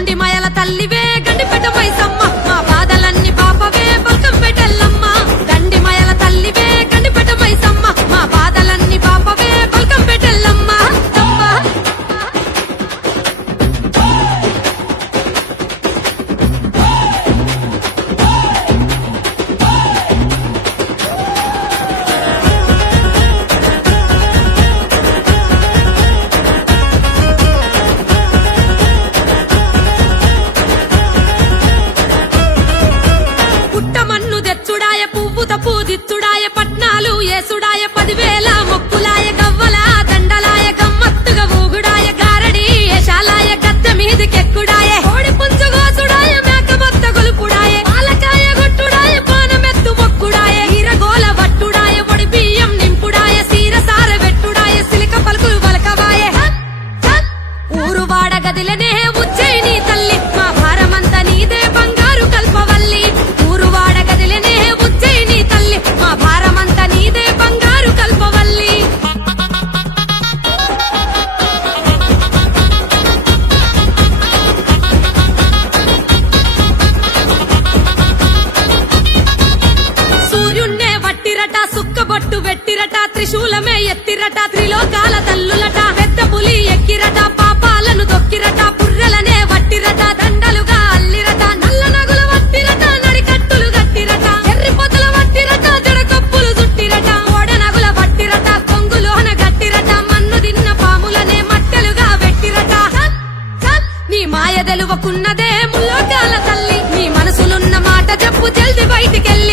గండి మాయల తల్లివే గండిపేట మైసమ్మ మా బాధలన్నీ పాపవే బల్కం పెట్టెల్లమ్మ గండి మాయల తల్లివే గండిపేట మైసమ్మ మా బాధలన్నీ పాపవే బల్కం పెట్టెల్లమ్మ పుట్టమన్ను తెచ్చుడాయ పువ్వుత పూదిచ్చుడాయ పట్నాలు ఏసుడాయ 10,000 మొక్కులాయ గవ్వల దండలాయ గమ్మత్తుగా ఊగుడాయ గారడి ఏషాలాయ గద్దె మీదికెక్కుడాయ కోడి పుంజు గోసుడాయ మేకమత్త గొలుపుడాయ పాలకాయ గొట్టుడాయ పానమెత్తు మొక్కుడాయ ఈరగోల వట్టుడాయ ఒడి బియ్యం నింపుడాయ సీరసార వెట్టుడాయ సిలిక పలుకులు వలకవాయ ఊరు వాడ గదిలనే ఉజ్జయిని తల్లి మా భారమంతా నీదే బంగారు కల్పవల్లి ఊరు వాడ గదిలనే ఉజ్జయిని తల్లి మా భారమంతా నీదే బంగారు కల్పవల్లి సూర్యున్నే వట్టిరట సుక్కబొట్టు వెట్టిరట త్రిశూలమే ఎత్తిరట త్రిలోకాల తల్లులట పెద్ద పులి ఎక్కిరట పాపాలను తొక్కిరట పుర్రెలనే వట్టిరట దండలుగా అల్లిరట నల్ల నగుల వట్టిరట నడికట్టులు గట్టిరట ఎర్రి పొదల వట్టిరట జడకప్పులు చుట్టిరట ఓడ నగుల వట్టిరట కొంగులోన గట్టిరట మన్ను తిన్న పాములనే మట్టెలుగా వెట్టిరట నీ మాయ తెలువకున్నదే ముల్లోకాల తల్లి నీ మనసులున్న మాట చెప్పు జల్ది బయటికెళ్ళి